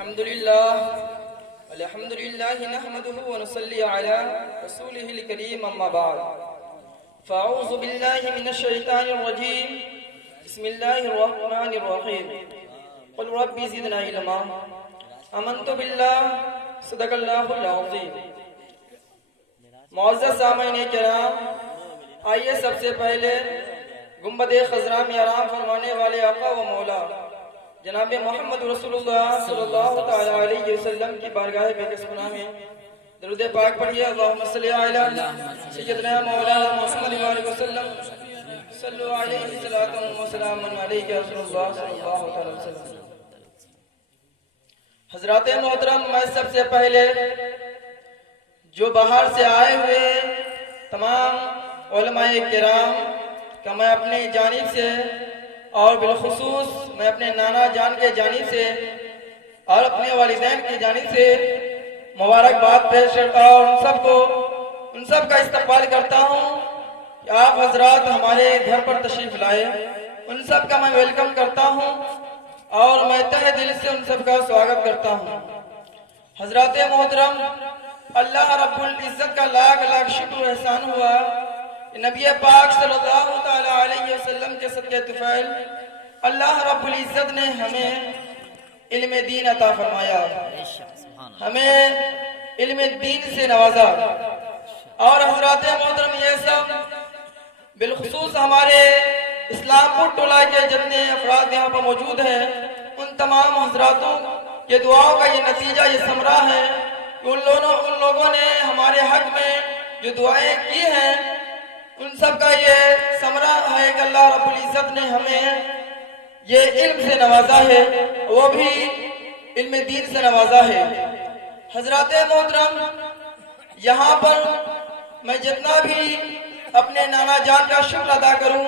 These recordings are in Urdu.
الحمد لله نحمده ونصلي على رسوله الكريم أما بعد فأعوذ بالله من الشيطان الرجيم بسم الله الرحمن الرحيم قل رب زدنا علما آمنت بالله صدق الله العظيم. معزز سامعین کرام، آئیے سب سے پہلے گنبد خضرا میں آرام فرمانے والے آقا و مولا جناب محمد رسول اللہ صلی اللہ تعالی علیہ وسلم کی بارگاہ بے پناہ میں درود پاک پڑھیے. اللہم صلی علی سیدنا مولانا محمد وآلہ وسلم صلو علیہ وسلم علیہ رسول اللہ صلی اللہ علیہ وسلم. حضرات محترم، میں سب سے پہلے جو باہر سے آئے ہوئے تمام علماء کرام کا میں اپنی جانب سے اور بالخصوص میں اپنے نانا جان کے جانب سے اور اپنے والدین کی جانب سے مبارکباد پیش کرتا ہوں. ان سب کا استقبال کرتا ہوں کہ آپ حضرات ہمارے گھر پر تشریف لائے. ان سب کا میں ویلکم کرتا ہوں اور میں تہہ دل سے ان سب کا سواگت کرتا ہوں. حضرات محترم، اللہ رب العزت کا لاکھ لاکھ شکر و احسان ہوا کہ نبی پاک صلی اللہ تعالی علیہ وسلم کے صدقے طفیل اللہ رب العزت نے ہمیں علم دین عطا فرمایا، ہمیں علم دین سے نوازا. اور حضرات محترم، یہ سب بالخصوص ہمارے اسلام پور ٹولہ کے جتنے افراد یہاں پر موجود ہیں، ان تمام حضراتوں کے دعاؤں کا یہ نتیجہ، یہ ثمرہ ہے کہ ان لوگوں نے ہمارے حق میں جو دعائیں کی ہیں، ان سب کا یہ ثمرہ ہے کہ اللہ رب العزت نے ہمیں یہ علم سے نوازا ہے، وہ بھی علم دین سے نوازا ہے. حضرات محترم، یہاں پر میں جتنا بھی اپنے نانا جان کا شکر ادا کروں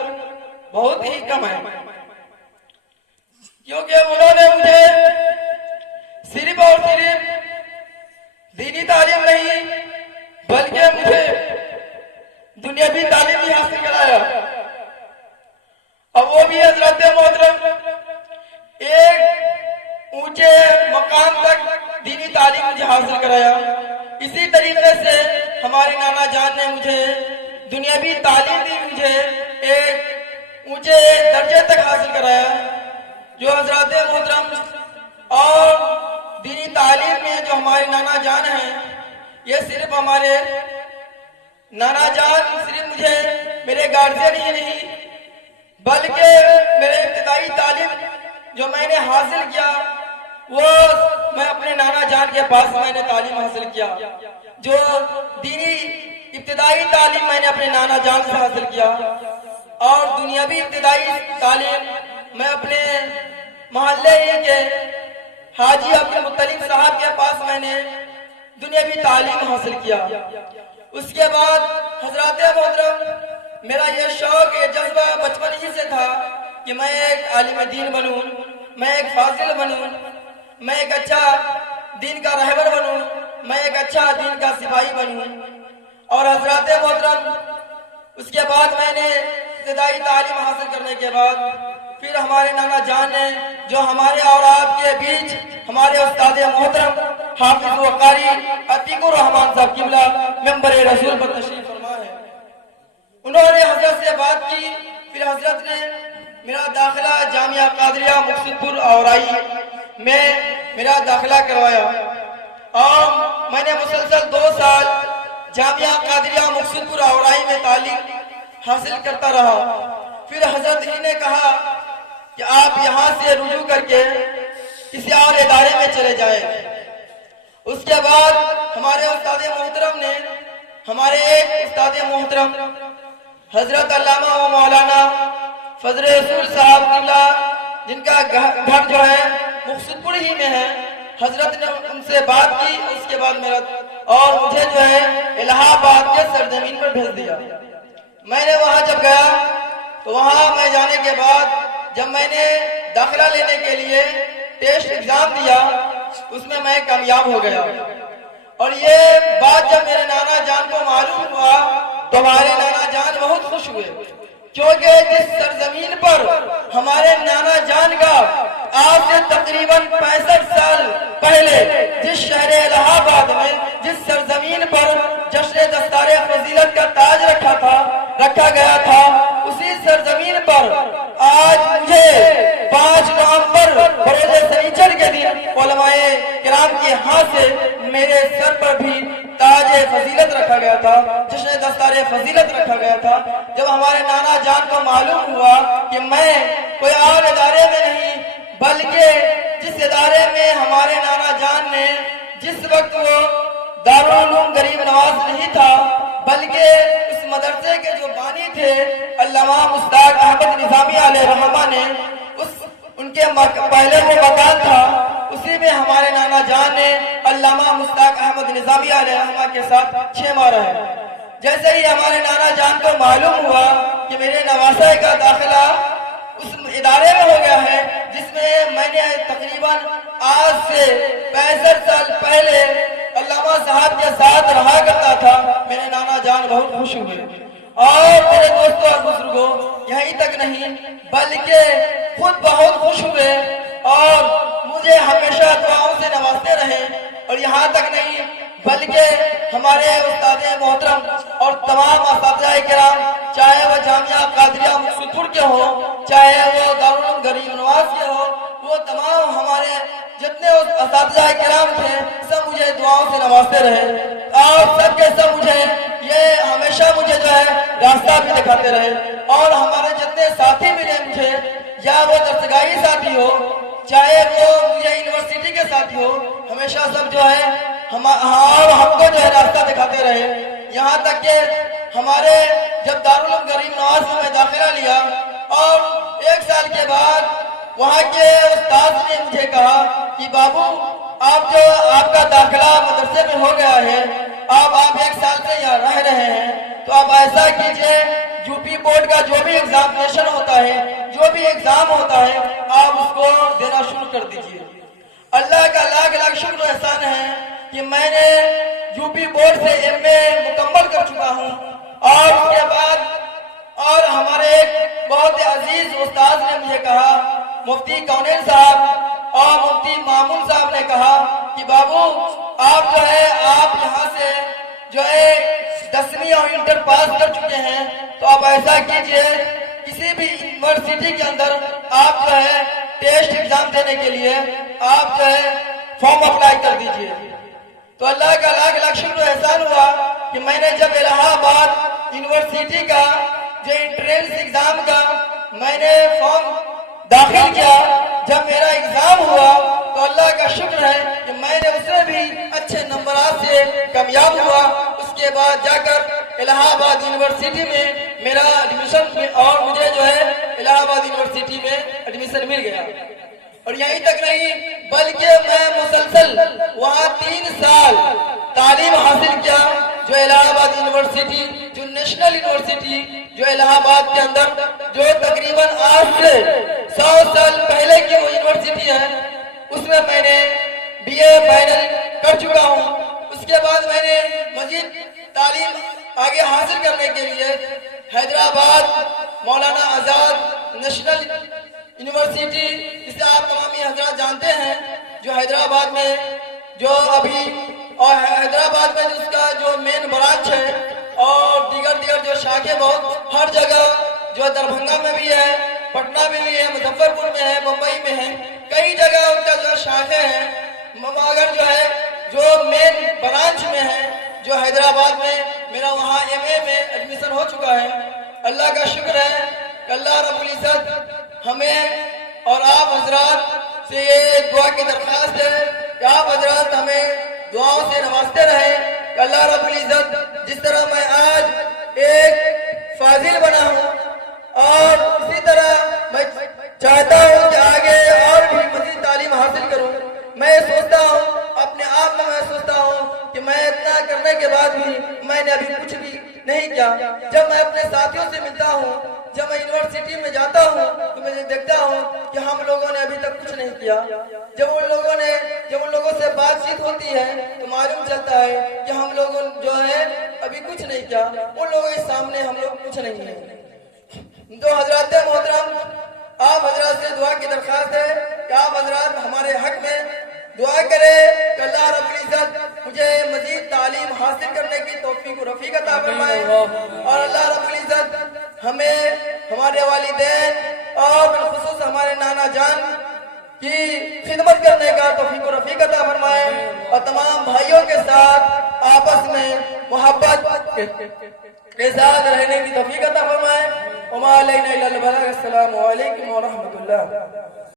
بہت ہی کم ہے، کیونکہ انہوں نے مجھے صرف اور صرف دینی تعلیم نہیں بلکہ مجھے دنیاوی تعلیم بھی حاصل کرایا. اور وہ بھی حضرت محترم ایک اونچے مقام تک دینی تعلیم مجھے حاصل کرایا. اسی طریقے سے ہمارے نانا جان نے مجھے دنیاوی تعلیم بھی مجھے ایک اونچے درجے تک حاصل کرایا. جو حضرات محترم اور دینی تعلیم میں جو ہمارے نانا جان ہیں، یہ صرف ہمارے نانا جان صرف مجھے میرے گارجین ہی نہیں بلکہ میرے ابتدائی تعلیم جو میں نے حاصل کیا وہ میں اپنے نانا جان کے پاس میں نے تعلیم حاصل کیا. جو دینی ابتدائی تعلیم میں نے اپنے نانا جان سے حاصل کیا اور دنیاوی ابتدائی تعلیم میں اپنے محلے کے حاجی عبد المطلب صاحب کے پاس میں نے دنیاوی تعلیم حاصل کیا. اس کے بعد حضرات محترم میرا یہ شوق، یہ جذبہ بچپن ہی سے تھا کہ میں ایک عالم دین بنوں، میں ایک فاضل بنوں، میں ایک اچھا دین کا رہبر بنوں، میں ایک اچھا دین کا سپاہی بنوں. اور حضرات محترم اس کے بعد میں نے ابتدائی تعلیم حاصل کرنے کے بعد پھر ہمارے نانا جان نے جو ہمارے اور آپ کے بیچ ہمارے استاد محترم حافظ و قاری عتیق الرحمان صاحب قبلہ ممبر رسول پر تشریف فرما ہے، انہوں نے حضرت سے بات کی. پھر حضرت نے میرا داخلہ جامعہ قادریہ مقصد پور اورائی میں میرا داخلہ کروایا اور میں نے مسلسل 2 سال جامعہ قادریہ مقصد پور اورائی میں تعلیم حاصل کرتا رہا. پھر حضرت ہی نے کہا کہ آپ یہاں سے رجوع کر کے کسی اور ادارے میں چلے جائیں. اس کے بعد ہمارے استاد محترم نے، ہمارے ایک استاد محترم حضرت علامہ و مولانا فضل رسول صاحب قبلہ جن کا گھر جو ہے مقصد پور ہی میں ہے، حضرت نے ان سے بات کی. اس کے بعد اور مجھے جو ہے الہ آباد کے سرزمین پر بھیج دیا. میں نے وہاں جب گیا تو وہاں میں جانے کے بعد جب میں نے داخلہ لینے کے لیے ٹیسٹ ایگزام دیا اس میں میں کامیاب ہو گیا. اور یہ بات جب میرے نانا جان کو معلوم ہوا تو ہمارے نانا جان بہت خوش ہوئے، کیونکہ جس سرزمین پر ہمارے نانا جان کا آج سے تقریباً 65 سال دستر کے دن علماء کرام کے ہاتھ سے میرے سر پر بھی تاج فضیلت رکھا گیا تھا، جشن دستار فضیلت رکھا گیا تھا۔ جب ہمارے نانا جان کو معلوم ہوا کہ میں کوئی اور ادارے میں نہیں بلکہ جس ادارے میں ہمارے نانا جان نے جس وقت وہ دارالعلوم غریب نواز نہیں تھا بلکہ اس مدرسے کے جو بانی تھے علامہ مشتاق احمد نظامی علیہ رحمہ نے ان کے پہلے وہ مکان تھا، اسی میں ہمارے نانا جان نے علامہ مشتاق احمد نظامی علیہ رحمہ کے ساتھ 6 مارا ہے۔ جیسے ہی ہمارے نانا جان کو معلوم ہوا کہ میرے نواسے کا داخلہ اس ادارے میں ہو گیا ہے جس میں نے تقریباً آج سے 65 سال پہلے علامہ صاحب کے ساتھ رہا کرتا تھا، میرے نانا جان بہت خوش ہوئے۔ اور میرے دوستوں اور بزرگوں، یہیں تک نہیں بلکہ خود بہت خوش ہوئے اور مجھے ہمیشہ دعاؤں سے نوازتے رہے۔ اور یہاں تک نہیں بلکہ ہمارے استاد محترم اور تمام اساتذہ کرام، چاہے وہ جامعہ قادریہ مقصودپور کے ہوں، چاہے وہ دارالعلوم غریب نواز کے ہوں، وہ تمام ہمارے جتنے اساتذہ کرام تھے سب مجھے دعاؤں سے نوازتے رہے اور سب کے سب مجھے یہ ہمیشہ مجھے جو ہے راستہ بھی دکھاتے رہے۔ اور ہمارے جتنے ساتھی ملے مجھے، یا وہ درسگاہی ساتھی ہو چاہے وہ یونیورسٹی کے ساتھی ہو، ہمیشہ سب جو ہے ہم کو جو ہے راستہ دکھاتے رہے۔ یہاں تک کہ ہمارے جب دارالعلوم غریب نواز میں داخلہ لیا اور 1 سال کے بعد وہاں کے استاد نے مجھے کہا کہ بابو آپ کا داخلہ مدرسے میں ہو گیا ہے، آپ 1 سال سے یہاں رہ رہے ہیں، تو آپ ایسا کیجئے یو پی بورڈ کا جو بھی ایگزامینیشن ہوتا ہے، جو بھی ایگزام ہوتا ہے، آپ اس کو دینا شروع کر دیجئے۔ اللہ کا لاکھ لاکھ شکر و احسان ہے کہ میں نے یو پی بورڈ سے MA مکمل کر چکا ہوں۔ اور اس کے بعد اور ہمارے ایک بہت عزیز استاد نے مجھے کہا، مفتی کونین صاحب اور مفتی مامون صاحب نے کہا کہ بابو آپ جو ہے آپ یہاں سے جو ہے 10ویں اور انٹر پاس کر چکے ہیں، تو آپ ایسا کیجئے کسی بھی یونیورسٹی کے اندر آپ جو ہے ٹیسٹ ایگزام دینے کے لیے آپ جو ہے فارم اپلائی کر دیجئے۔ تو اللہ کا لاکھ لاکھ شکر و احسان ہوا کہ میں نے جب الہ آباد یونیورسٹی کا جو انٹرنس ایگزام کا میں نے فارم داخل کیا، جب میرا ایگزام ہوا تو اللہ کا شکر ہے کہ میں نے اس میں بھی اچھے نمبرات سے کامیاب ہوا۔ اس کے بعد جا کر الہ آباد یونیورسٹی میں میرا ایڈمیشن اور مجھے جو ہے الہ آباد یونیورسٹی میں ایڈمیشن مل گیا۔ اور یہیں تک نہیں بلکہ میں مسلسل وہاں 3 سال تعلیم حاصل کیا، جو الہ آباد یونیورسٹی جو نیشنل یونیورسٹی جو الہ آباد کے اندر جو تقریباً آج سے 100 سال پہلے کی وہ یونیورسٹی ہے، اس میں نے BA فائنل کر چکا ہوں۔ اس کے بعد میں نے مزید تعلیم آگے حاصل کرنے کے لیے حیدرآباد مولانا آزاد نیشنل یونیورسٹی، جسے آپ تمامی حضرات جانتے ہیں، جو حیدرآباد میں جو ابھی اور حیدرآباد میں اس کا جو مین برانچ ہے اور دیگر جو شاخیں بہت ہر جگہ جو دربھنگا میں بھی ہے، پٹنہ میں بھی ہے، مظفر پور میں ہے، ممبئی میں ہے، کئی جگہ ان کا جو شاخیں ہیں، مگر جو ہے جو مین برانچ میں ہے جو حیدرآباد میں میرا وہاں MA میں ایڈمیشن ہو چکا ہے۔ اللہ کا شکر ہے کہ اللہ رب العزت ہمیں اور آپ حضرات سے یہ دعا کی درخواست ہے کہ آپ حضرات ہمیں دعاؤں سے نوازتے رہیں کہ اللہ رب العزت جس طرح میں آج ایک فاضل بنا ہوں اور اسی طرح میں چاہتا ہوں کہ آگے اور بھی مزید تعلیم حاصل کروں، میں سوچتا ہوں اپنے آپ میں سوچتا ہوں کہ میں اتنا کرنے کے بعد بھی میں نے ابھی کچھ بھی نہیں کیا۔ جب میں اپنے ساتھیوں سے ملتا ہوں، جب میں یونیورسٹی میں جاتا ہوں تو میں دیکھتا ہوں کہ ہم لوگوں نے ابھی تک کچھ نہیں کیا۔ جب ان لوگوں سے بات چیت ہوتی ہے تو معلوم چلتا ہے کہ ہم لوگوں جو ہے ابھی کچھ نہیں کیا، ان لوگوں کے سامنے ہم لوگ کچھ نہیں ہیں۔ تو حضرات محترم، آپ حضرات سے دعا کی درخواست ہے کہ آپ حضرات ہمارے حق میں دعا کرے کہ اللہ رب العزت مجھے مزید تعلیم حاصل کرنے کی توفیق و رفیق عطا فرمائے، اور اللہ رب العزت ہمیں ہمارے والدین اور بالخصوص ہمارے نانا جان کی خدمت کرنے توفیق و رفیق عطا فرمائے اور تمام بھائیوں کے ساتھ آپس میں محبت کے ساتھ رہنے کی توفیق عطا فرمائے. وما علینا الا البلاغ. السلام علیکم ورحمۃ اللہ.